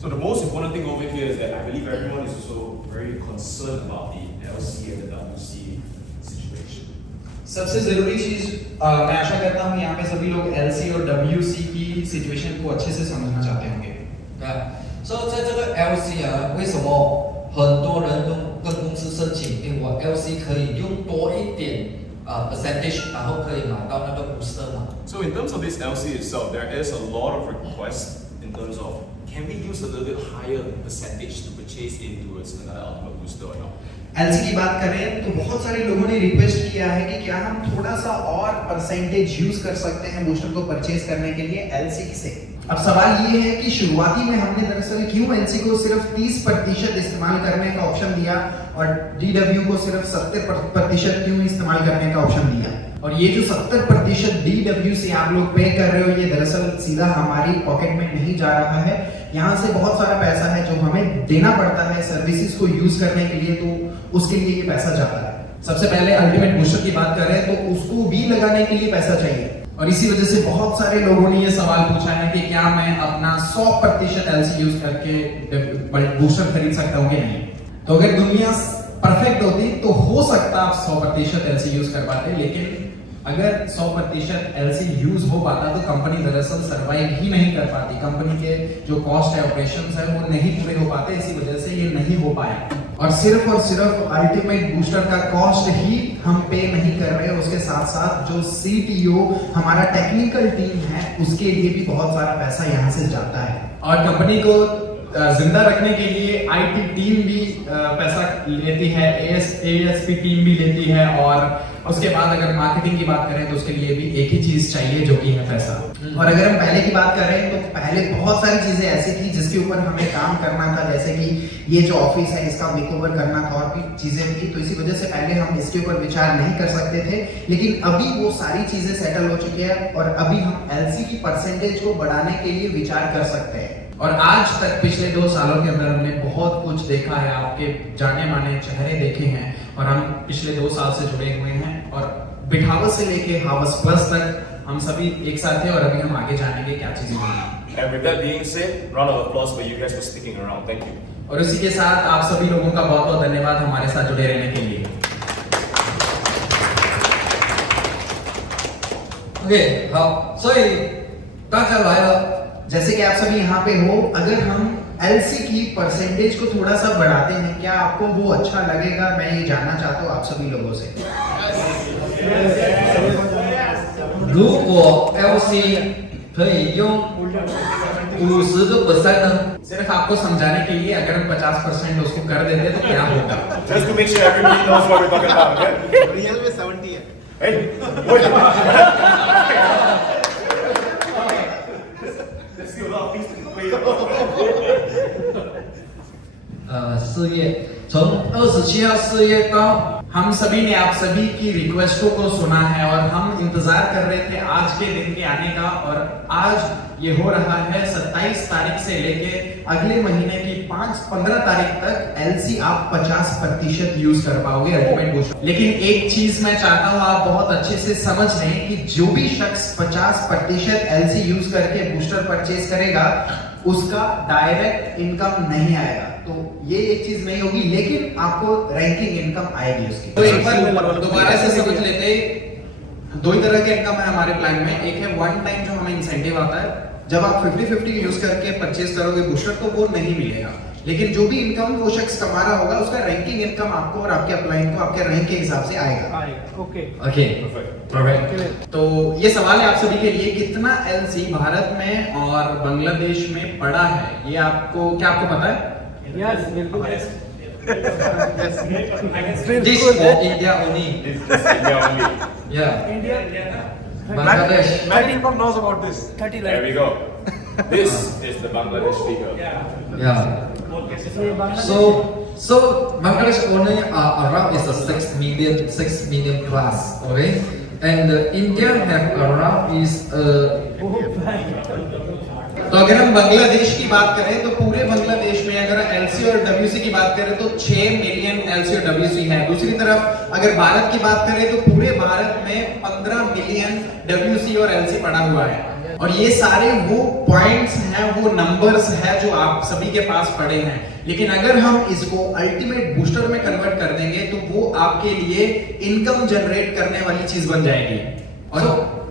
So the most important thing over here is that I believe everyone is also very concerned about the LC and the WC situation. सबसे जरूरी चीज मैं आशा करता हूँ यहाँ पे सभी लोग LC और WC की सिचुएशन को अच्छे से समझना चाहते होंगे।所以在这个 LC 啊，为什么很多人都跟公司申请，我 LC 可以用多一点percentage，然后可以买到那个 booster 嘛？ So in terms of this LC itself, there is a lot of requests in terms of can we use a little bit higher percentage to purchase into another ultimate booster or not? LC की बात करें तो बहुत सारे लोगों ने request किया है कि क्या हम थोड़ा सा और परसेंटेज यूज कर सकते हैं बूस्टर को परचेज करने के लिए LC से। अब सवाल ये है कि शुरुआती में हमने दरअसल क्यों LC को सिर्फ 30% इस्तेमाल करने का ऑप्शन दिया और DW को सिर्फ 70% क्यों इस्तेमाल करने का ऑप्शन दिया। और ये जो 70% DW से आप लोग पे कर रहे हो, ये दरअसल सीधा हमारी पॉकेट में नहीं जा रहा है। यहाँ से बहुत सारा पैसा है जो हमें देना पड़ता है सर्विसेज को यूज करने के लिए, तो उसके लिए ये पैसा जाता है। सबसे पहले अल्टीमेट बूस्टर की बात करें तो उसको भी लगाने के लिए पैसा चाहिए, और इसी वजह से बहुत सारे लोगों ने ये सवाल पूछा है कि क्या मैं अपना 100% LC यूज करके बूस्टर खरीद सकता हूँ कि नहीं। तो अगर दुनिया परफेक्ट होती तो हो सकता आप 100% LC यूज कर पाते, लेकिन अगर 100% LC यूज हो पाता तो कंपनी दरअसल सरवाइव ही नहीं कर पाती। कंपनी के जो कॉस्ट है, ऑपरेशंस है, वो नहीं पूरे हो पाते, इसी वजह से ये नहीं हो पाया। और सिर्फ अल्टीमेट बूस्टर का कॉस्ट ही हम पे नहीं कर रहे, उसके साथ साथ जो CTO हमारा टेक्निकल टीम है उसके लिए भी बहुत सारा पैसा यहाँ से जाता है। और कंपनी को जिंदा रखने के लिए IT टीम भी पैसा लेती है, ASP टीम भी लेती है, और उसके बाद अगर मार्केटिंग की बात करें तो उसके लिए भी एक ही चीज चाहिए जो कि है पैसा। और अगर हम पहले की बात करें तो पहले बहुत सारी चीजें ऐसी थी जिसके ऊपर हमें काम करना था, जैसे कि ये जो ऑफिस है इसका मेकओवर करना था और भी चीजें थी, तो इसी वजह से पहले हम इसके ऊपर विचार नहीं कर सकते थे। लेकिन अभी वो सारी चीजें सेटल हो चुकी है और अभी हम LC की परसेंटेज को बढ़ाने के लिए विचार कर सकते हैं। और आज तक पिछले 2 सालों के अंदर हमने बहुत कुछ देखा है, आपके जाने माने चेहरे देखे हैं, और हम पिछले 2 साल से जुड़े हुए हैं, और बिठावत से लेके हावस प्लस तक हम सभी एक साथ थे, और अभी हम आगे जानेंगे क्या चीजें होंगी। And with that being said, round of applause for you guys for sticking around. Thank you. और इसी के साथ आप सभी लोगों का बहुत बहुत धन्यवाद हमारे साथ जुड़े रहने के लिए। OK， 好，所以大家来了。 जैसे कि आप सभी यहाँ पे हो, अगर हम LC की परसेंटेज को थोड़ा सा बढ़ाते हैं, क्या आपको वो अच्छा लगेगा? मैं ये जानना चाहता हूँ आप सभी लोगों से। 如果 LC 可以用50%呢？ सिर्फ आपको समझाने के लिए, अगर हम 50% उसको कर देते तो क्या होगा? Just to make sure everybody knows what we're talking about, okay? Real में 70 है। Hey, wait. There's still a lot of things to play. 4月，从27号4月到 हम सभी ने आप सभी की रिक्वेस्टों को सुना है और हम इंतजार कर रहे थे आज के दिन के आने का, और आज ये हो रहा है 27 तारीख से लेके अगले महीने की 15 तारीख तक LC आप 50% यूज कर पाओगे अल्टीमेट बूस्टर। लेकिन एक चीज मैं चाहता हूं आप बहुत अच्छे से समझ लें कि जो भी शख्स 50% LC यूज करके बूस्टर परचेज करेगा उसका डायरेक्ट इनकम नहीं आएगा, तो ये एक चीज नहीं होगी, लेकिन आपको रैंकिंग इनकम आएगी उसकी। तो एक बार दोबारा से समझ लेते, 2 ही तरह के इनकम है हमारे प्लान में। एक है वन टाइम जो हमें इंसेंटिव आता है, जब आप 50-50 यूज करके परचेज करोगे बूस्टर तो वो नहीं मिलेगा, लेकिन जो भी इनकम वो शख्स कमा रहा होगा उसका रैंकिंग इनकम आपको और आपके अपलाइन को आपके रैंक के हिसाब से आएगा। ओके। OK， Perfect. तो ये सवाल है आप सभी के लिए, कितना LC भारत में और बांग्लादेश में पड़ा है, ये आपको क्या आपको पता है? यस बिल्कुल। this for India only. This is India only. Yeah. India Bangladesh. Maximum knows about this. 30 There we go. This is the Bangladesh figure. Yeah. So Bangladesh only around is a 6 million plus, okay? And India have around is तो अगर हम बांग्लादेश की बात करें तो पूरे बांग्लादेश में अगर LC और WC की बात करें तो 6 मिलियन LC और WC है। दूसरी तरफ अगर भारत की बात करें तो पूरे भारत में 15 मिलियन WC और LC पड़ा हुआ है। और ये सारे वो पॉइंट्स हैं, वो नंबर्स हैं जो आप सभी के पास पड़े हैं, लेकिन अगर हम इसको अल्टीमेट बूस्टर में कन्वर्ट कर देंगे तो वो आपके लिए इनकम जनरेट करने वाली चीज बन जाएगी। और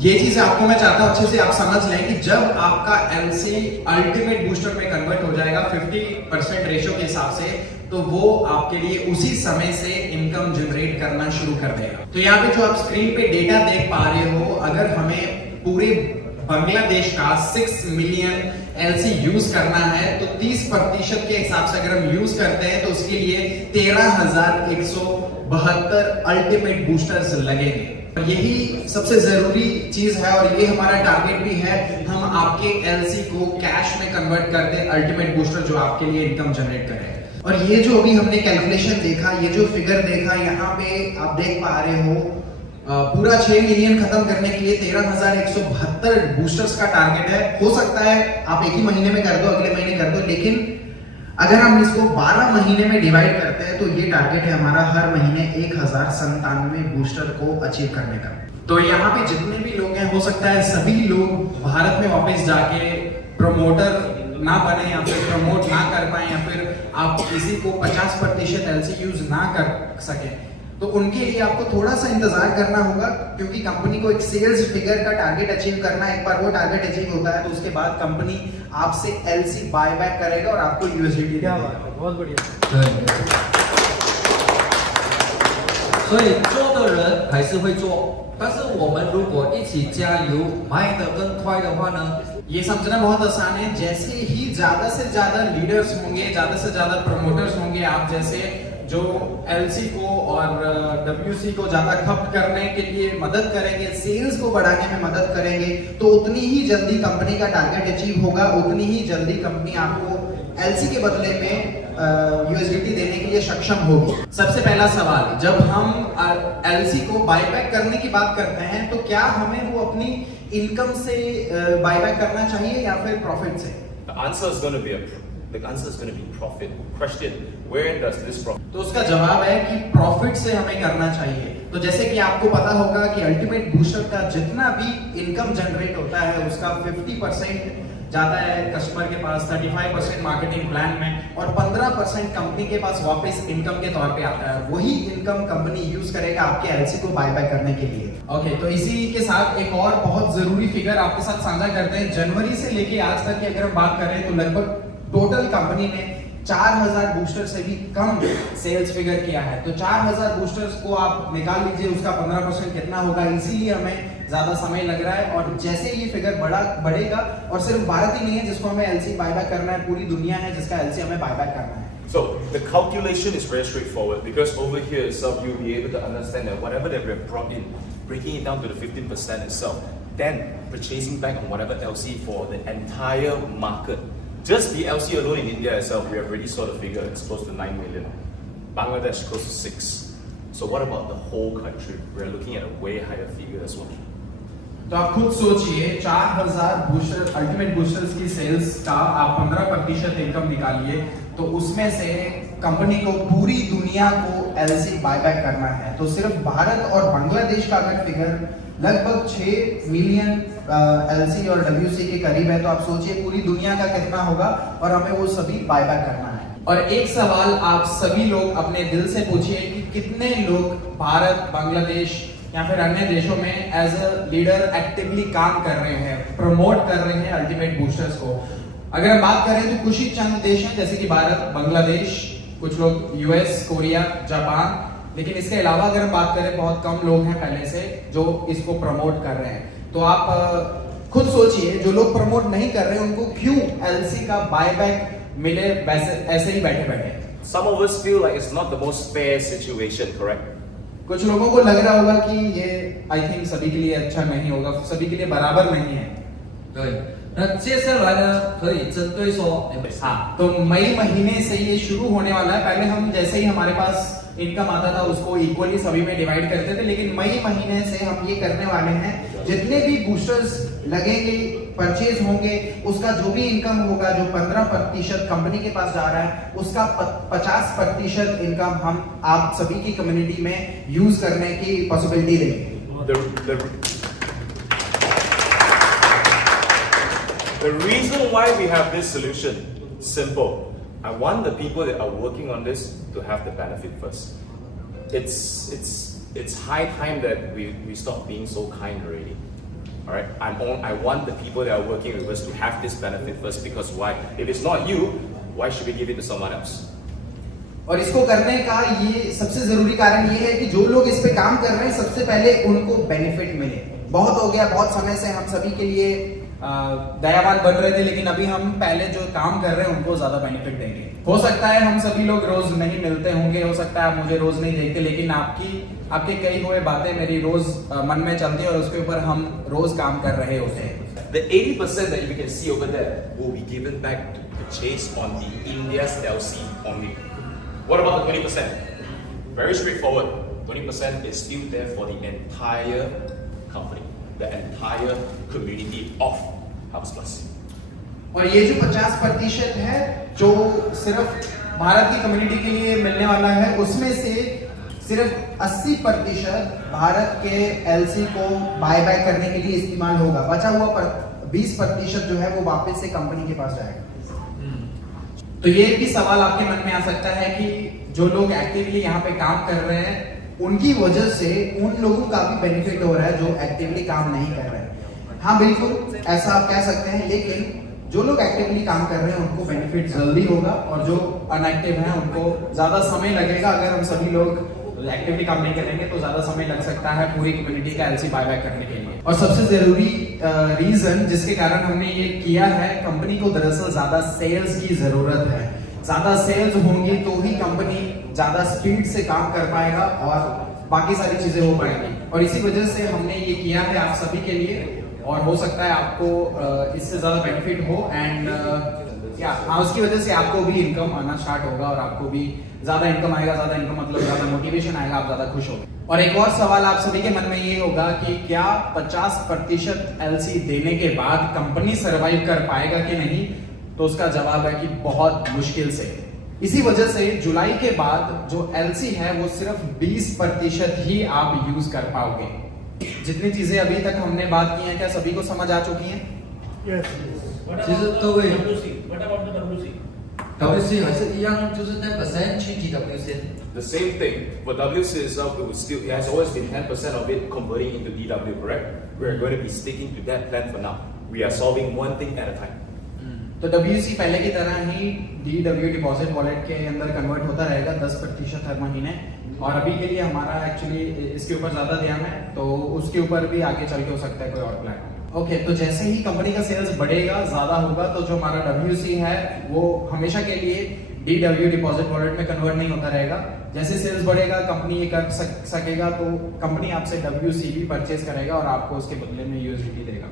ये चीज आपको मैं चाहता हूं अच्छे से आप समझ लें कि जब आपका एलसी अल्टीमेट बूस्टर में कन्वर्ट हो जाएगा 50% रेशियो के हिसाब से, तो वो आपके लिए उसी समय से इनकम जनरेट करना शुरू कर देगा। तो यहाँ पे जो आप स्क्रीन पे डेटा देख पा रहे हो, अगर हमें पूरे बांग्लादेश का 6 मिलियन एलसी यूज करना है तो 30% के हिसाब से अगर हम यूज करते हैं तो उसके लिए 13,172 अल्टीमेट बूस्टर्स लगेंगे। यही सबसे जरूरी चीज है और ये हमारा टारगेट भी है, हम आपके एलसी को कैश में कन्वर्ट कर दें, अल्टीमेट बूस्टर जो आपके लिए इनकम जनरेट करे। और ये जो अभी हमने कैलकुलेशन देखा, ये जो फिगर देखा, यहाँ पे आप देख पा रहे हो पूरा 6 मिलियन खत्म करने के लिए 13,172 बूस्टर्स का टारगेट है। हो सकता है आप एक ही महीने में कर दो, अगले महीने कर दो, लेकिन अगर हम इसको 12 महीने में डिवाइड करते हैं तो ये टारगेट है हमारा हर महीने 1097 बूस्टर को अचीव करने का। तो यहाँ पे जितने भी लोग हैं, हो सकता है सभी लोग भारत में वापस जाके प्रमोटर ना बने या फिर प्रमोट ना कर पाए, या फिर आप किसी को 50% एलसी यूज ना कर सके, तो उनके लिए आपको थोड़ा सा इंतजार करना होगा, क्योंकि कंपनी को एक सेल्स फिगर का टारगेट अचीव करना है। एक बार वो टारगेट अचीव होता है तो उसके बाद कंपनी आपसे एलसी बाय बैक करेगा और आपको यूएसडीटी देगा। बहुत बढ़िया।对。所以做的人还是会做，但是我们如果一起加油，卖得更快的话呢？ ये समझना बहुत आसान है। जैसे ही ज्यादा से ज्यादा लीडर्स होंगे, ज्यादा से ज्यादा प्रमोटर्स होंगे, आप जैसे जो एलसी को और डब्ल्यूसी को ज्यादा खपत करने के लिए मदद करेंगे, सेल्स को बढ़ाने में मदद करेंगे, तो उतनी ही जल्दी कंपनी का टारगेट अचीव होगा, उतनी ही जल्दी कंपनी आपको एलसी के बदले में यूएसडीटी देने के लिए सक्षम होगी। सबसे पहला सवाल, जब हम एलसी को बायबैक करने की बात करते हैं तो क्या हमें वो अपनी इनकम से बायबैक करना चाहिए या फिर प्रॉफिट से? The answer is going to be profit. Question: Where does this profit? तो उसका जवाब है कि प्रॉफिट से हमें करना चाहिए। तो जैसे कि आपको पता होगा कि अल्टीमेट बूस्टर का जितना भी इनकम जनरेट होता है उसका 50% जाता है कस्टमर के पास, 35% मार्केटिंग प्लान में और 15% कंपनी के पास वापस इनकम के तौर पे आता है। वही इनकम कंपनी यूज करेगा आपके एलसी को बायबैक करने के लिए। ओके, तो इसी के साथ एक और बहुत जरूरी फिगर आपके साथ साझा करते हैं। जनवरी से लेके आज तक की अगर हम बात करें तो लगभग टोटल कंपनी ने 4,000 बूस्टर से भी कम सेल्स फिगर किया है। तो 4,000 बूस्टर्स को आप निकाल लीजिए, उसका 15% कितना होगा, इसीलिए हमें ज्यादा समय लग रहा है। और जैसे ये फिगर बढ़ेगा, और सिर्फ भारत ही नहीं है जिसको हमें एलसी बायबैक करना है, पूरी दुनिया है जिसका एलसी हमें बायबैक करना है। So the calculation is very straightforward, because over here itself you'll be able to understand that whatever that we have brought in, breaking it down to the 15% itself, then purchasing back on whatever LC for the entire market. Just the LC alone in India itself, we have already saw the figure, it's close to 9 million. Bangladesh close to 6. So what about the whole country? We're looking at a way higher figure as well. तो आप खुद सोचिए, 4,000 booster ultimate boosters की sales का आप 15% income निकालिए, तो उसमें से कंपनी को पूरी दुनिया को एलसी बायबैक करना है। तो सिर्फ भारत और बांग्लादेश का अगर फिगर लगभग 6 मिलियन एलसी और डब्ल्यूसी के करीब है, तो आप सोचिए पूरी दुनिया का कितना होगा, और हमें वो सभी बायबैक करना है। और एक सवाल आप सभी लोग अपने दिल से पूछिए कि कितने लोग भारत, बांग्लादेश या फिर अन्य देशों में एज अ लीडर एक्टिवली काम कर रहे हैं, प्रमोट कर रहे हैं अल्टीमेट बूस्टर्स को। अगर हम बात करें तो कुछ ही चंद देश हैं, जैसे कि भारत, बांग्लादेश, कुछ लोग यूएस, कोरिया, जापान, लेकिन इसके अलावा अगर हम बात करें बहुत कम लोग हैं पहले से जो इसको प्रमोट कर रहे हैं। तो आप खुद सोचिए, जो लोग प्रमोट नहीं कर रहे हैं उनको क्यों एलसी का बायबैक मिले ऐसे ही बैठे बैठे। Some of us feel like it's not the most fair situation, correct? कुछ लोगों को लग रहा होगा कि ये आई थिंक सभी के लिए अच्छा नहीं होगा, सभी के लिए बराबर नहीं है। 对，那接下来呢，可以针对说，हाँ, तो मई महीने से ये शुरू होने वाला है। पहले हम जैसे ही हमारे पास इनकम आता था उसको इक्वली सभी में डिवाइड करते थे, लेकिन मई महीने से हम ये करने वाले हैं, जितने भी बूस्टर्स लगेंगे, परचेज होंगे, उसका जो भी इनकम होगा, जो 15% कंपनी के पास जा रहा है, उसका 50% इनकम हम आप सभी की कम्युनिटी में यूज करने की पॉसिबिलिटी देंगे। The reason why we have this solution, simple. I want the people that are working on this to have the benefit first. It's high time that we stop being so kind already. All right, I want the people that are working with us to have this benefit first, because why? If it's not you, why should we give it to someone else? और इसको करने का ये सबसे जरूरी कारण ये है कि जो लोग इस पे काम कर रहे हैं सबसे पहले उनको बेनिफिट मिले। बहुत हो गया, बहुत समय से हम सभी के लिए दयावान बन रहे थे, लेकिन अभी हम पहले जो काम कर रहे हैं उनको ज्यादा बेनिफिट देंगे। हो सकता है हम सभी लोग रोज नहीं मिलते होंगे, हो सकता है आप मुझे रोज नहीं देखते, लेकिन आपके कई हुए बातें मेरी रोज मन में चलती है और उसके ऊपर हम रोज काम कर रहे होते हैं। The 80% that you can see over there will be given back to purchase on the India's LC only. What about the 20%? Very straightforward. 20% is still there for the entire company, the entire community of House Plus. और ये जो 50% है जो सिर्फ भारत की community के लिए मिलने वाला है, उसमें से सिर्फ 80% भारत के एलसी को बाय बैक करने के लिए इस्तेमाल होगा। बचा हुआ 20% जो है वो वापस से कंपनी के पास जाएगा। तो ये भी सवाल आपके मन में आ सकता है कि जो लोग एक्टिवली यहाँ पे काम कर रहे हैं उनकी वजह से उन लोगों का भी बेनिफिट हो रहा है जो एक्टिवली काम नहीं कर रहे हैं। हाँ बिल्कुल, ऐसा आप कह सकते हैं, लेकिन जो लोग एक्टिवली काम कर रहे हैं उनको बेनिफिट जल्दी होगा और जो अनएक्टिव हैं उनको ज्यादा समय लगेगा। अगर हम सभी लोग एक्टिवली काम नहीं करेंगे तो ज्यादा समय लग सकता है पूरी कम्युनिटी का एलसी बायबैक करने के लिए। और सबसे जरूरी रीजन जिसके कारण हमने ये किया है, कंपनी को दरअसल ज्यादा सेल्स की जरूरत है। ज्यादा सेल्स होंगी तो ही कंपनी ज्यादा स्पीड से काम कर पाएगा और बाकी सारी चीजें हो पाएंगी। और इसी वजह से हमने ये किया है आप सभी के लिए, और हो सकता है आपको इससे ज्यादा बेनिफिट हो एंड उसकी वजह से आपको भी इनकम आना स्टार्ट होगा और आपको भी ज्यादा इनकम आएगा। ज्यादा इनकम मतलब ज्यादा मोटिवेशन आएगा, आप ज्यादा खुश होंगे। और एक और सवाल आप सभी के मन में ये होगा कि क्या 50% एलसी देने के बाद कंपनी सरवाइव कर पाएगा कि नहीं? तो उसका जवाब है कि बहुत मुश्किल से। इसी वजह से जुलाई के बाद जो एलसी है वो सिर्फ 20% ही आप यूज कर पाओगे। जितनी चीजें अभी तक हमने बात की हैं क्या सभी को समझ आ चुकी हैं? Yes. 其实各位 What about the WC? WC 还是一样，就是10%去 GWC。 The same thing for WC itself. It has always been 10% of it converting into DW, correct? We are going to be sticking to that plan for now. We are solving one thing at a time. तो WC पहले की तरह ही DW deposit wallet के अंदर convert होता रहेगा 10% हर महीने। और अभी के लिए हमारा एक्चुअली इसके ऊपर ज्यादा ध्यान है, तो उसके ऊपर भी आगे चल के हो सकता है कोई और प्लान। ओके, तो जैसे ही कंपनी का सेल्स बढ़ेगा, ज्यादा होगा, तो जो हमारा WC है वो हमेशा के लिए DW डिपॉजिट वॉलेट में कन्वर्ट नहीं होता रहेगा। जैसे सेल्स बढ़ेगा कंपनी ये कर सकेगा तो कंपनी आपसे WC भी परचेज करेगा और आपको उसके बदले में USDT देगा।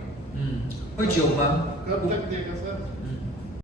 会久吗？ कब तक देगा सर?